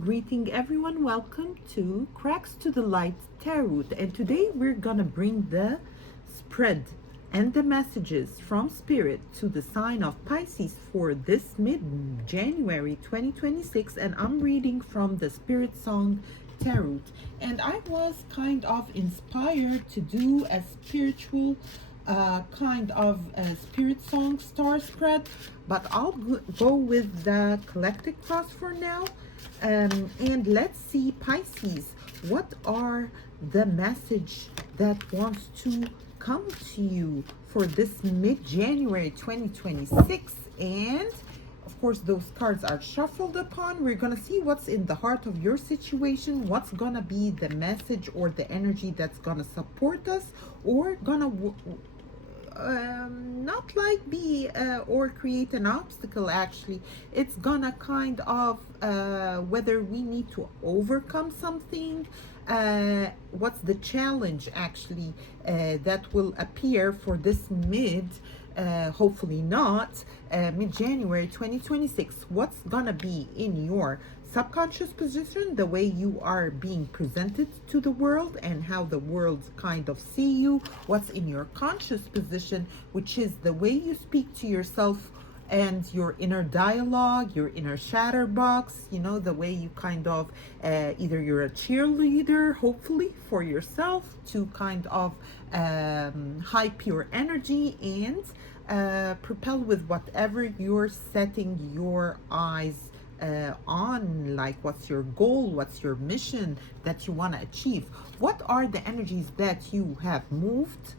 Greeting everyone, welcome to Cracks to the Light Tarot. And today we're gonna bring the spread and the messages from Spirit to the sign of Pisces for this mid-January 2026. And I'm reading from the Spirit Song Tarot. And I was kind of inspired to do a spiritual kind of spirit song star spread, but I'll go with the collective cross for now. And let's see, Pisces, what are the message that wants to come to you for this mid-January 2026? And of course, those cards are shuffled upon. We're going to see what's in the heart of your situation, what's going to be the message or the energy that's going to support us, or going to not like be or create an obstacle. Actually, it's gonna kind of whether we need to overcome something, what's the challenge actually that will appear for this hopefully not mid-January 2026. What's gonna be in your subconscious position, the way you are being presented to the world and how the world kind of see you, what's in your conscious position, which is the way you speak to yourself and your inner dialogue, your inner chatterbox, the way you kind of either you're a cheerleader, hopefully for yourself, to kind of hype your energy and propel with whatever you're setting your eyes on, like what's your goal, what's your mission that you want to achieve, what are the energies that you have moved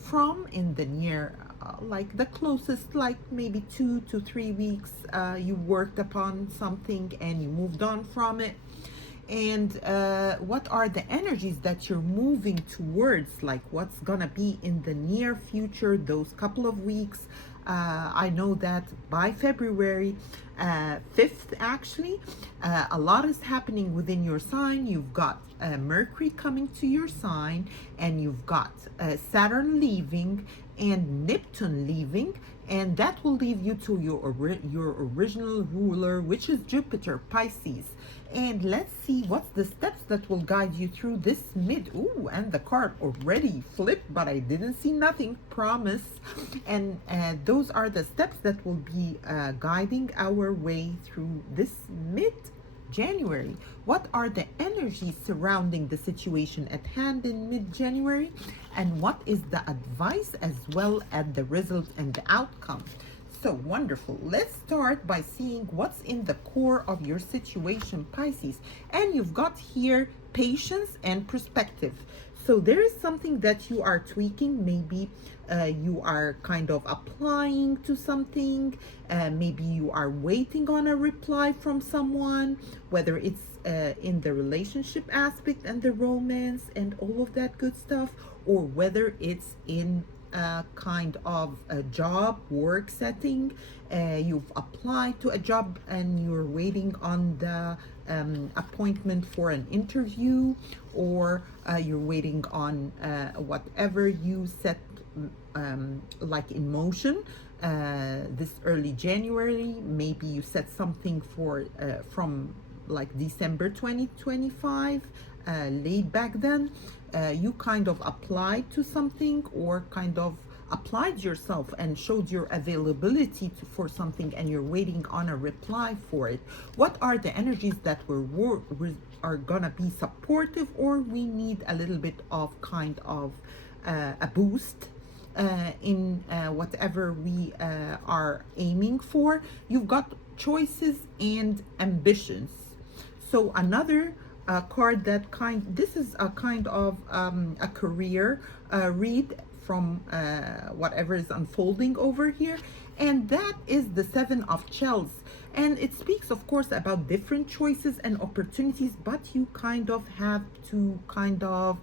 from in the near like the closest, like maybe 2 to 3 weeks, you worked upon something and you moved on from it. And what are the energies that you're moving towards, like what's gonna be in the near future, those couple of weeks. I know that by February 5th, actually, a lot is happening within your sign. You've got Mercury coming to your sign, and you've got Saturn leaving and Neptune leaving, and that will leave you to your original ruler, which is Jupiter, Pisces. And let's see what's the steps that will guide you through this Ooh, and the card already flipped, but I didn't see nothing, promise. And those are the steps that will be guiding our way through this mid-January. What are the energies surrounding the situation at hand in mid-January? And what is the advice as well as the result and the outcome? So wonderful. Let's start by seeing what's in the core of your situation, Pisces. And you've got here patience and perspective. So there is something that you are tweaking. Maybe you are kind of applying to something. Maybe you are waiting on a reply from someone, whether it's in the relationship aspect and the romance and all of that good stuff, or whether it's in kind of a job work setting. You've applied to a job and you're waiting on the appointment for an interview, or you're waiting on whatever you set like in motion this early January. Maybe you set something for from like December 2025, late back then. You kind of applied to something, or kind of applied yourself and showed your availability for something, and you're waiting on a reply for it. What are the energies that are gonna be supportive, or we need a little bit of kind of a boost in whatever we are aiming for? You've got choices and ambitions. So another card that this is a kind of a career read from whatever is unfolding over here, and that is the Seven of Shells. And it speaks, of course, about different choices and opportunities, but you kind of have to kind of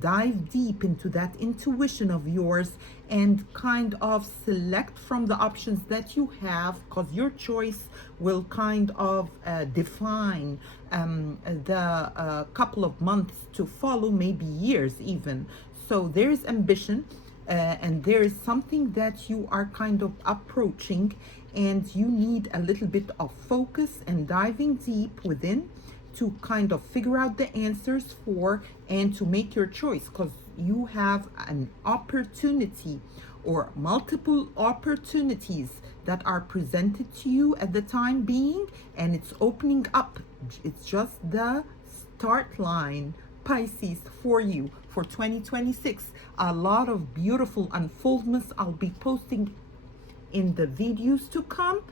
dive deep into that intuition of yours and kind of select from the options that you have, because your choice will kind of define the couple of months to follow, maybe years even. So there's ambition, and there is something that you are kind of approaching, and you need a little bit of focus and diving deep within to kind of figure out the answers for and to make your choice, because you have an opportunity or multiple opportunities that are presented to you at the time being, and it's opening up. It's just the start line, Pisces, for you for 2026. A lot of beautiful unfoldments I'll be posting in the videos to come.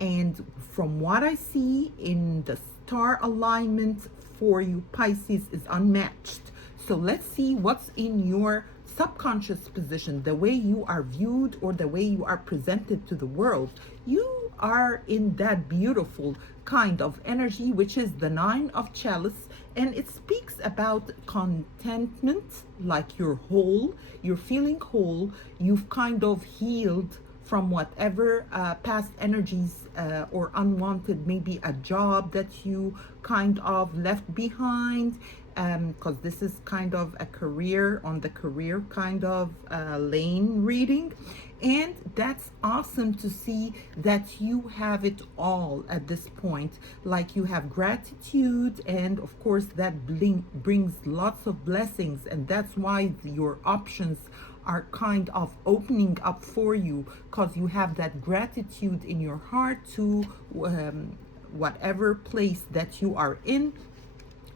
And from what I see in the star alignment for you, Pisces, is unmatched. So let's see what's in your subconscious position, the way you are viewed or the way you are presented to the world. You are in that beautiful kind of energy, which is the Nine of Chalice, and it speaks about contentment, like you're whole, you're feeling whole, you've kind of healed from whatever past energies or unwanted, maybe a job that you kind of left behind, because this is kind of a career, on the career kind of lane reading. And that's awesome to see that you have it all at this point. Like you have gratitude, and of course that brings lots of blessings, and that's why your options are kind of opening up for you, because you have that gratitude in your heart to whatever place that you are in,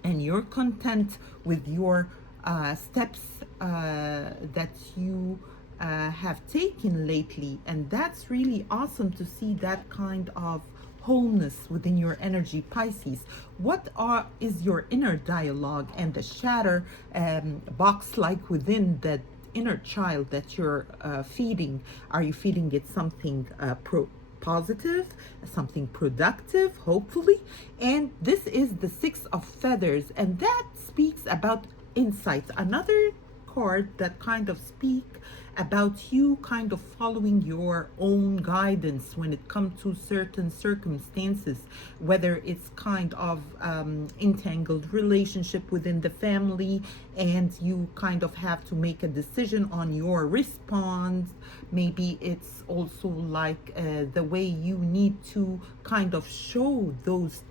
and you're content with your steps that you have taken lately. And that's really awesome to see that kind of wholeness within your energy, Pisces. What is your inner dialogue and the shatter box like within that inner child that you're feeding? Are you feeding it something positive, something productive, hopefully? And this is the Six of Feathers, and that speaks about insights. Another card that kind of speak about you kind of following your own guidance when it comes to certain circumstances, whether it's kind of entangled relationship within the family, and you kind of have to make a decision on your response. Maybe it's also like the way you need to kind of show those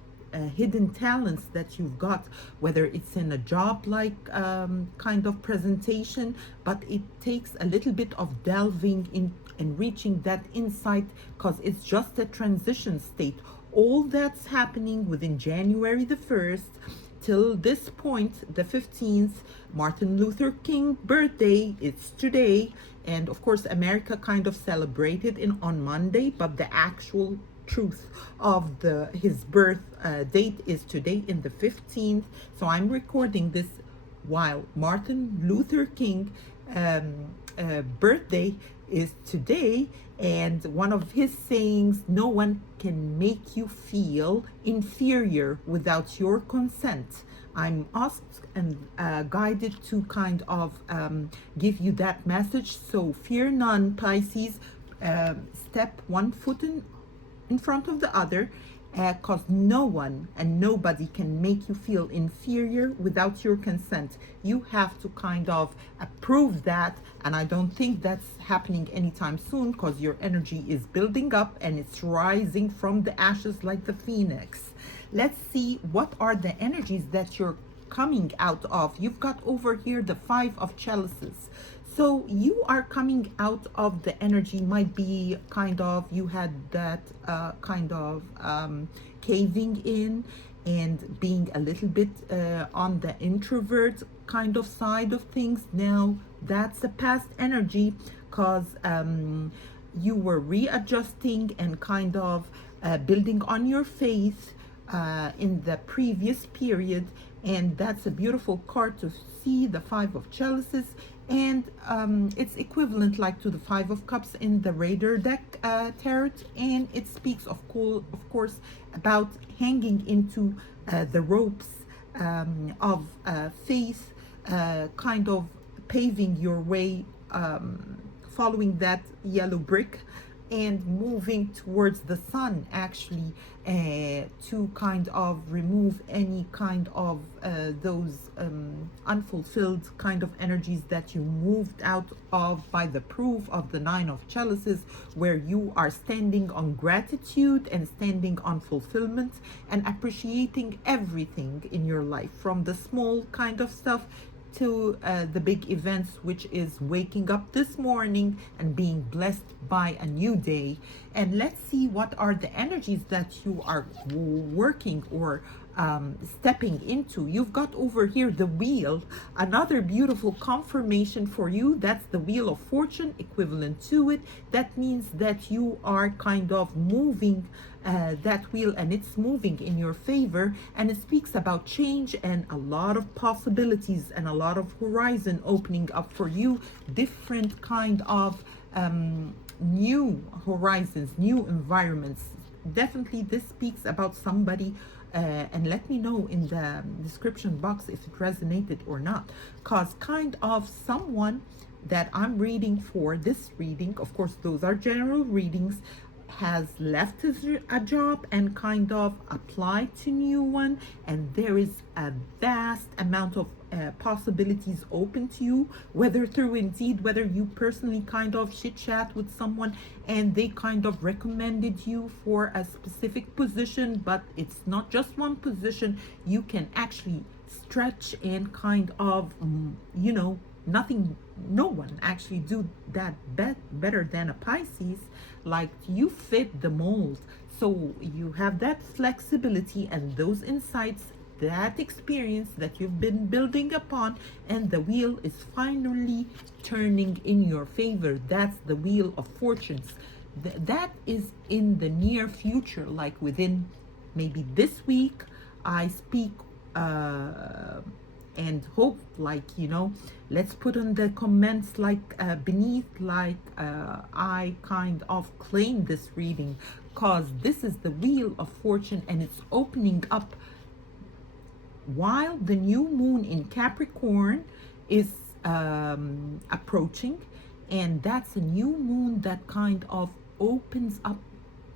hidden talents that you've got, whether it's in a job like kind of presentation, but it takes a little bit of delving in and reaching that insight, because it's just a transition state. All that's happening within January the 1st till this point, the 15th, Martin Luther King birthday, it's today. And of course, America kind of celebrated on Monday, but the actual truth of his birth date is today, in the 15th. So I'm recording this while Martin Luther King birthday is today, and one of his sayings, no one can make you feel inferior without your consent. I'm asked and guided to kind of give you that message. So fear none, Pisces. Step one foot in front of the other, because no one and nobody can make you feel inferior without your consent. You have to kind of approve that, and I don't think that's happening anytime soon, because your energy is building up and it's rising from the ashes like the phoenix. Let's see what are the energies that you're coming out of. You've got over here the Five of Chalices. So you are coming out of the energy, might be kind of, you had that kind of caving in and being a little bit on the introvert kind of side of things. Now that's a past energy, because you were readjusting and kind of building on your faith in the previous period. And that's a beautiful card to see, the Five of Chalices. And it's equivalent like to the Five of Cups in the Raider deck tarot, and it speaks of course about hanging into the ropes of faith, kind of paving your way, following that yellow brick and moving towards the sun, actually, to kind of remove any kind of those unfulfilled kind of energies that you moved out of by the proof of the Nine of Chalices, where you are standing on gratitude and standing on fulfillment and appreciating everything in your life, from the small kind of stuff to the big events, which is waking up this morning and being blessed by a new day. And let's see what are the energies that you are working or stepping into. You've got over here the wheel, another beautiful confirmation for you. That's the wheel of fortune, equivalent to it. That means that you are kind of moving that wheel, and it's moving in your favor, and it speaks about change and a lot of possibilities and a lot of horizon opening up for you, different kind of new horizons, new environments. Definitely this speaks about somebody, and let me know in the description box if it resonated or not, cause kind of someone that I'm reading for this reading, of course those are general readings, has left a job and kind of applied to new one, and there is a vast amount of possibilities open to you, whether through Indeed, whether you personally kind of chit chat with someone and they kind of recommended you for a specific position, but it's not just one position. You can actually stretch and kind of no one actually do that better than a Pisces. Like, you fit the mold, so you have that flexibility and those insights, that experience that you've been building upon, and the wheel is finally turning in your favor. That's the wheel of fortunes. That is in the near future, like within maybe this week. I speak and hope, like, let's put on the comments, like beneath, like I kind of claim this reading, cause this is the wheel of fortune, and it's opening up while the new moon in Capricorn is approaching, and that's a new moon that kind of opens up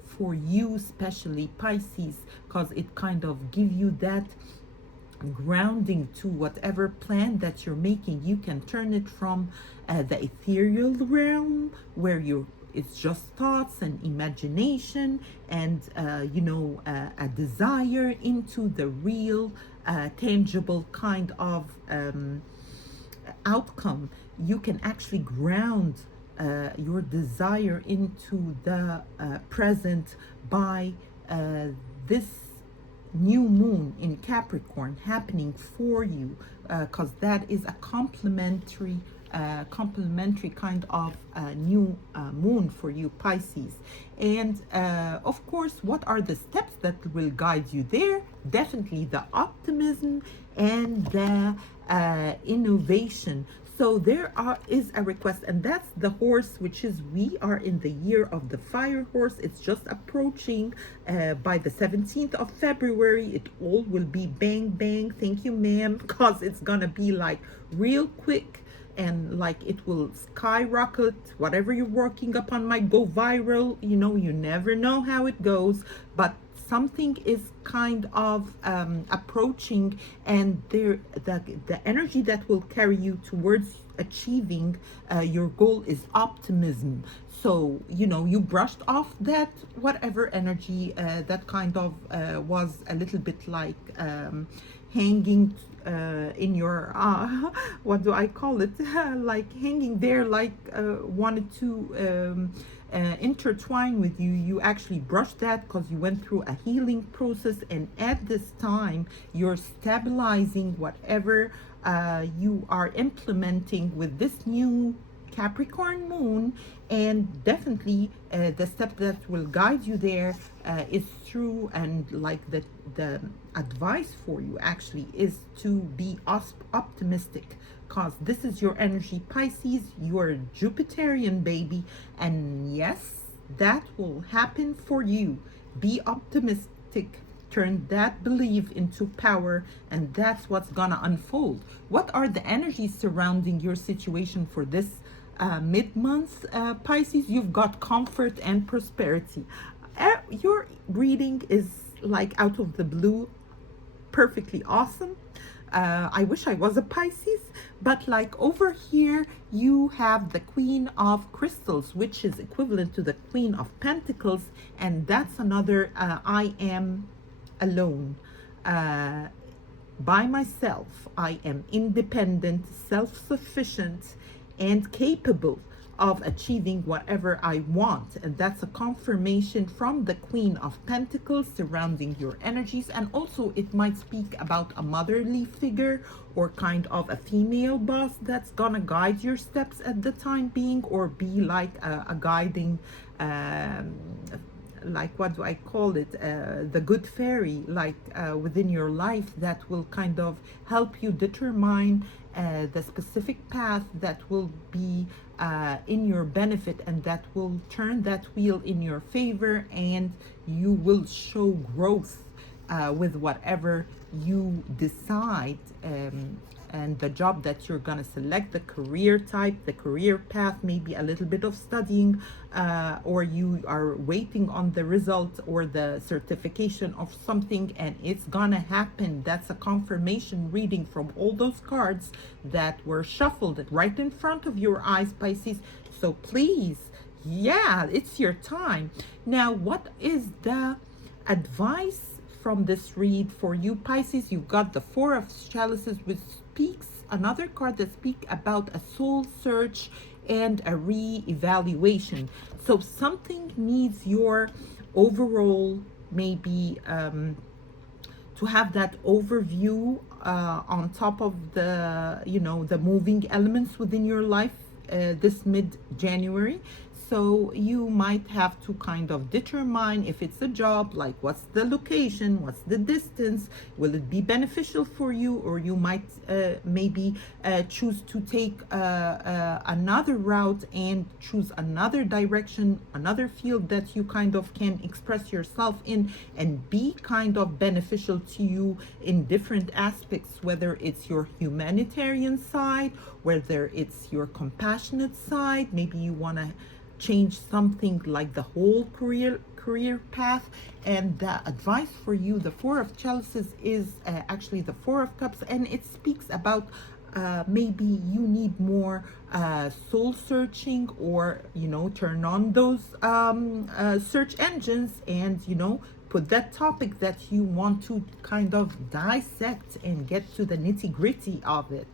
for you, especially Pisces, because it kind of give you that grounding to whatever plan that you're making. You can turn it from the ethereal realm, where it's just thoughts and imagination and a desire, into the real tangible kind of outcome. You can actually ground your desire into the present by this new moon in Capricorn happening for you, because that is a complementary kind of new moon for you, Pisces. And of course, what are the steps that will guide you there? Definitely the optimism and the innovation. So there is a request, and that's the horse, which is, we are in the year of the fire horse. It's just approaching by the 17th of February. It all will be bang, bang. Thank you, ma'am, because it's going to be like real quick, and like it will skyrocket. Whatever you're working upon might go viral. You never know how it goes, but something is kind of approaching, and the energy that will carry you towards achieving your goal is optimism. So you brushed off that whatever energy that kind of was a little bit like hanging in your what do I call it, like hanging there, like wanted to intertwine with you. You actually brushed that because you went through a healing process, and at this time you're stabilizing whatever you are implementing with this new Capricorn moon. And definitely the step that will guide you there is through, and like the advice for you actually is to be optimistic, because this is your energy, Pisces. You're a Jupiterian baby, and yes, that will happen for you. Be optimistic, turn that belief into power, and that's what's gonna unfold. What are the energies surrounding your situation for this mid-month, Pisces, you've got comfort and prosperity. Your reading is like out of the blue, perfectly awesome. I wish I was a Pisces, but like over here, you have the Queen of Crystals, which is equivalent to the Queen of Pentacles, and that's another I am alone. By myself. I am independent, self sufficient, and capable of achieving whatever I want. And that's a confirmation from the Queen of Pentacles surrounding your energies. And also, it might speak about a motherly figure or kind of a female boss that's gonna guide your steps at the time being, or be like a guiding like, what do I call it, the good fairy, like within your life, that will kind of help you determine the specific path that will be in your benefit, and that will turn that wheel in your favor, and you will show growth with whatever you decide, and the job that you're going to select, the career type, the career path, maybe a little bit of studying, or you are waiting on the result or the certification of something, and it's going to happen. That's a confirmation reading from all those cards that were shuffled right in front of your eyes, Pisces. So please, yeah, it's your time. Now, what is the advice from this read for you, Pisces? You've got the Four of Chalices, which speaks, another card that speaks about a soul search and a re-evaluation. So something needs your overall, maybe to have that overview on top of the, the moving elements within your life this mid-January. So you might have to kind of determine if it's a job, like what's the location, what's the distance, will it be beneficial for you, or you might maybe choose to take another route and choose another direction, another field that you kind of can express yourself in and be kind of beneficial to you in different aspects, whether it's your humanitarian side, whether it's your compassionate side. Maybe you want to change something like the whole career path. And the advice for you, the Four of Chalices, is actually the Four of Cups, and it speaks about maybe you need more soul searching, or turn on those search engines, and put that topic that you want to kind of dissect and get to the nitty-gritty of it.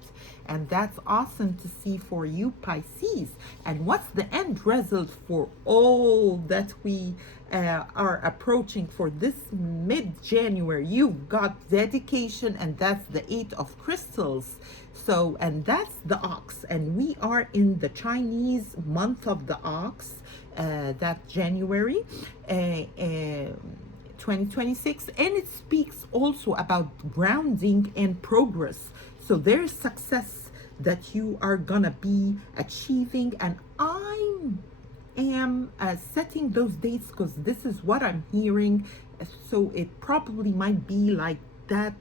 And that's awesome to see for you, Pisces. And what's the end result for all that we are approaching for this mid-January? You've got dedication, and that's the Eight of Crystals. So, and that's the ox, and we are in the Chinese month of the ox, that January 2026, and it speaks also about grounding and progress. So there's success that you are gonna be achieving, and I am setting those dates because this is what I'm hearing. So it probably might be like that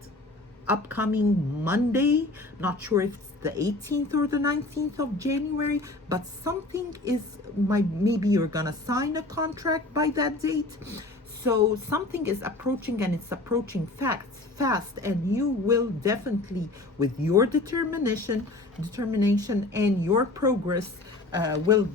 upcoming Monday. Not sure if it's the 18th or the 19th of January, but something is, maybe you're gonna sign a contract by that date. So something is approaching, and it's approaching fast, and you will definitely, with your determination and your progress, will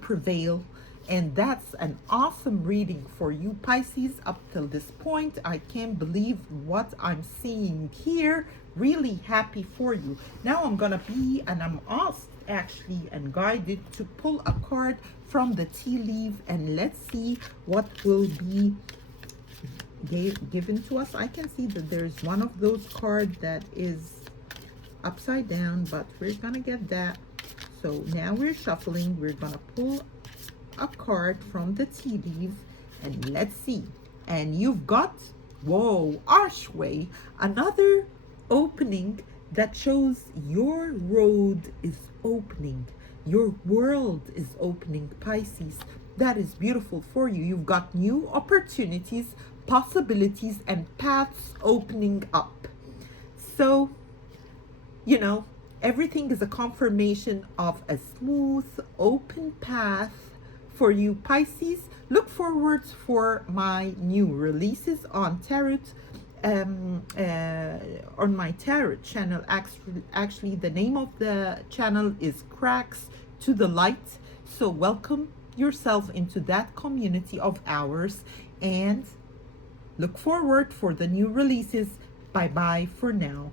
prevail. And that's an awesome reading for you, Pisces. Up till this point, I can't believe what I'm seeing here. Really happy for you. Now I'm gonna be, and I'm asked actually and guided to pull a card from the tea leaf, and let's see what will be given to us. I can see that there's one of those cards that is upside down, but we're gonna get that. So now we're shuffling. We're gonna pull a card from the tea leaf, and let's see. And you've got, whoa, archway, another opening that shows your road is opening, your world is opening, Pisces. That is beautiful for you. You've got new opportunities, possibilities, and paths opening up. So Everything is a confirmation of a smooth, open path for you, Pisces. Look forward for my new releases on tarot, on my tarot channel. Actually, the name of the channel is Cracks to the Light. So welcome yourself into that community of ours and look forward for the new releases. Bye bye for now.